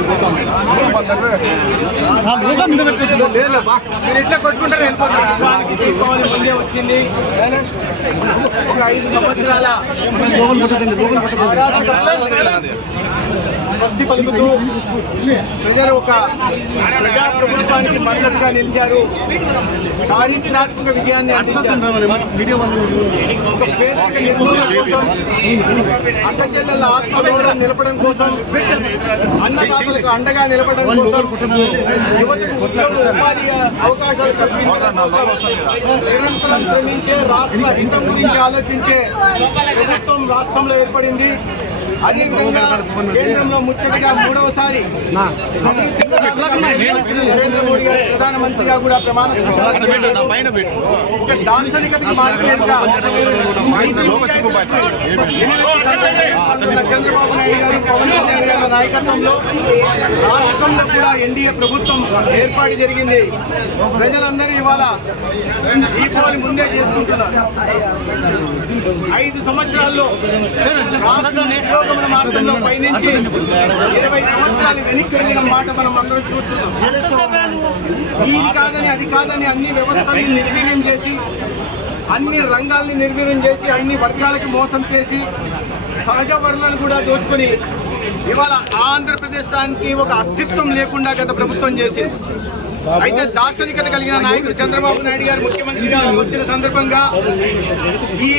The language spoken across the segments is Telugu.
స్వస్తి పలుకుతూ ప్రజలు ఒక ప్రజాప్రభుత్వానికి మద్దతుగా నిలిచారు చారిత్రాత్మక విజయాన్ని ఒక పేదరిక నిర్మూలన కోసం అక్కచెల్లెల ఆత్మగౌరవం నిలపడం కోసం అన్నదాత కార్మికులకు అండగా నిలబడడం కోసం యువతకు ఉద్యోగ ఉపాధి అవకాశాలు కల్పించడం కోసం నిరంతరం శ్రమించే రాష్ట్ర హితం గురించి ఆలోచించే ప్రభుత్వం రాష్ట్రంలో ఏర్పడింది అదేవిధంగా కేంద్రంలో ముచ్చటగా మూడవసారి నరేంద్ర మోడీ గారు ప్రధానమంత్రిగా కూడా ప్రమాణ దార్శనికతకి మార్గలేదుగా చంద్రబాబు నాయుడు గారు పవన్ కళ్యాణ్ గారి నాయకత్వంలో రాష్ట్రంలో కూడా ఎన్డీఏ ప్రభుత్వం ఏర్పాటు జరిగింది ప్రజలందరూ ఇవాళ దీపావళి ముందే చేసుకుంటున్నారు ఐదు సంవత్సరాల్లో రాష్ట్ర ఆగమన మార్గంలో పయనించి ఇరవై సంవత్సరాలు వెనక్కి వెళ్ళిన మాట మనం అందరం చూస్తున్నాం ఇది కాదని అది కాదని అన్ని వ్యవస్థలు నిర్వీర్యం చేసి అన్ని రంగాల్ని నిర్వీర్యం చేసి అన్ని వర్గాలకి మోసం చేసి సహజ వనరులను కూడా దోచుకొని ఇవాళ ఆంధ్రప్రదేశ్ దానికి ఒక అస్తిత్వం లేకుండా గత ప్రభుత్వం చేసింది అయితే దార్శనికత కలిగిన నాయకుడు చంద్రబాబు నాయుడు గారు ముఖ్యమంత్రిగా వచ్చిన సందర్భంగా ఈ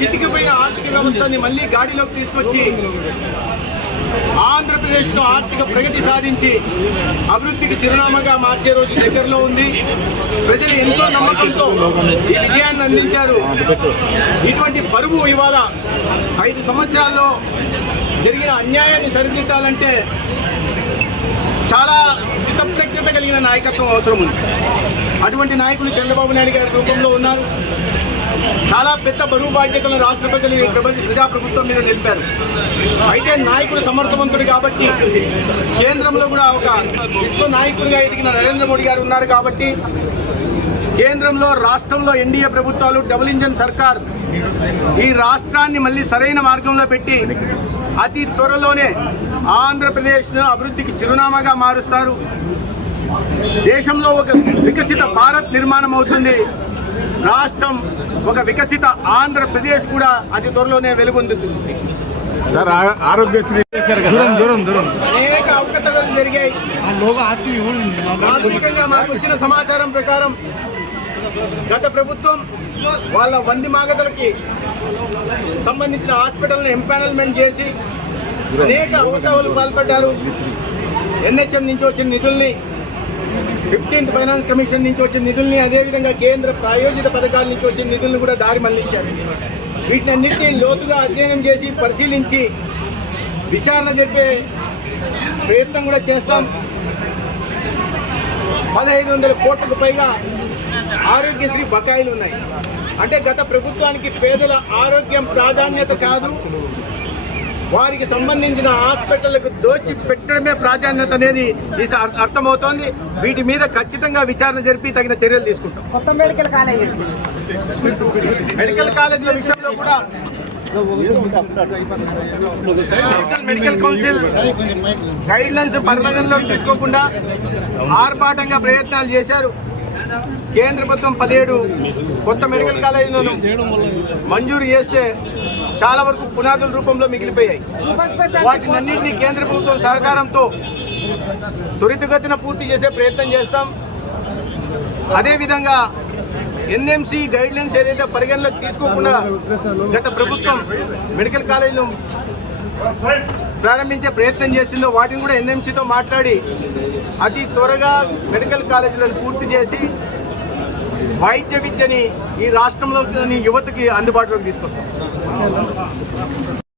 చితికిపోయిన ఆర్థిక వ్యవస్థని మళ్ళీ గాడిలోకి తీసుకొచ్చి ఆంధ్రప్రదేశ్లో ఆర్థిక ప్రగతి సాధించి అభివృద్ధికి చిరునామాగా మార్చే రోజు దగ్గరలో ఉంది ప్రజలు ఎంతో నమ్మకంతో ఈ విజయాన్ని అందించారు ఇటువంటి బరువు ఇవాళ ఐదు సంవత్సరాల్లో జరిగిన అన్యాయాన్ని సరిదిద్దాలంటే చాలా చిత్తప్రజ్ఞ నాయకత్వం అవసరం ఉంది అటువంటి నాయకులు చంద్రబాబు నాయుడు గారి రూపంలో ఉన్నారు చాలా పెద్ద బరువు బాధ్యతలను రాష్ట్ర ప్రజలు ప్రజాప్రభుత్వం మీద నిలిపారు అయితే నాయకుడు సమర్థవంతుడు కాబట్టి కేంద్రంలో కూడా ఒక విశ్వ నాయకుడిగా ఎదిగిన నరేంద్ర మోడీ గారు ఉన్నారు కాబట్టి కేంద్రంలో రాష్ట్రంలో ఎన్డీఏ ప్రభుత్వాలు డబుల్ ఇంజన్ సర్కార్ ఈ రాష్ట్రాన్ని మళ్ళీ సరైన మార్గంలో పెట్టి అతి త్వరలోనే ఆంధ్రప్రదేశ్ను అభివృద్ధికి చిరునామాగా మారుస్తారు దేశంలో ఒక వికసిత భారత్ నిర్మాణం అవుతుంది రాష్ట్రం ఒక వికసిత ఆంధ్రప్రదేశ్ కూడా అతి త్వరలోనే వెలుగొందుతుంది సార్ ఆరోగ్యశ్రీ దూరం దూరం దూరం అనేక అవకతలు జరిగాయి ప్రాథమికంగా మాకు వచ్చిన సమాచారం ప్రకారం గత ప్రభుత్వం వాళ్ళ వంది మాగతలకి సంబంధించిన హాస్పిటల్ని ఎంపానల్మెంట్ చేసి అనేక అవకతవలు పాల్పడ్డారు ఎన్హెచ్ఎం నుంచి వచ్చిన నిధుల్ని ఫిఫ్టీన్త్ ఫైనాన్స్ కమిషన్ నుంచి వచ్చిన నిధుల్ని అదేవిధంగా కేంద్ర ప్రాయోజిత పథకాల నుంచి వచ్చిన నిధులను కూడా దారి మళ్లించారు వీటిని అన్నింటినీ లోతుగా అధ్యయనం చేసి పరిశీలించి విచారణ జరిపే ప్రయత్నం కూడా చేస్తాం పదహైదు వందల కోట్లకు పైగా ఆరోగ్యశ్రీ బకాయిలు ఉన్నాయి అంటే గత ప్రభుత్వానికి పేదల ఆరోగ్యం ప్రాధాన్యత కాదు వారికి సంబంధించిన హాస్పిటళ్లకు దోచి పెట్టడమే ప్రాధాన్యత అనేది ఈ అర్థమవుతోంది వీటి మీద ఖచ్చితంగా విచారణ జరిపి తగిన చర్యలు తీసుకుంటాం మెడికల్ మెడికల్ కాలేజీల విషయంలో కూడా మెడికల్ కౌన్సిల్ గైడ్ లైన్స్ పరిగణలోకి తీసుకోకుండా ఆర్పాటంగా ప్రయత్నాలు చేశారు కేంద్ర ప్రభుత్వం పదిహేడు కొత్త మెడికల్ కాలేజీలను మంజూరు చేస్తే చాలా వరకు పునాదుల రూపంలో మిగిలిపోయాయి వాటినన్నింటినీ కేంద్ర ప్రభుత్వం సహకారంతో త్వరితగతిన పూర్తి చేసే ప్రయత్నం చేస్తాం అదేవిధంగా ఎన్ఎంసీ గైడ్ లైన్స్ ఏదైతే పరిగణలోకి తీసుకోకుండా గత ప్రభుత్వం మెడికల్ కాలేజీలో ప్రారంభించే ప్రయత్నం చేసిందో వాటిని కూడా ఎన్ఎంసీతో మాట్లాడి అతి త్వరగా మెడికల్ కాలేజీలను పూర్తి చేసి వైద్య విద్యని ఈ రాష్ట్రంలోని యువతకి అందుబాటులోకి తీసుకొస్తాం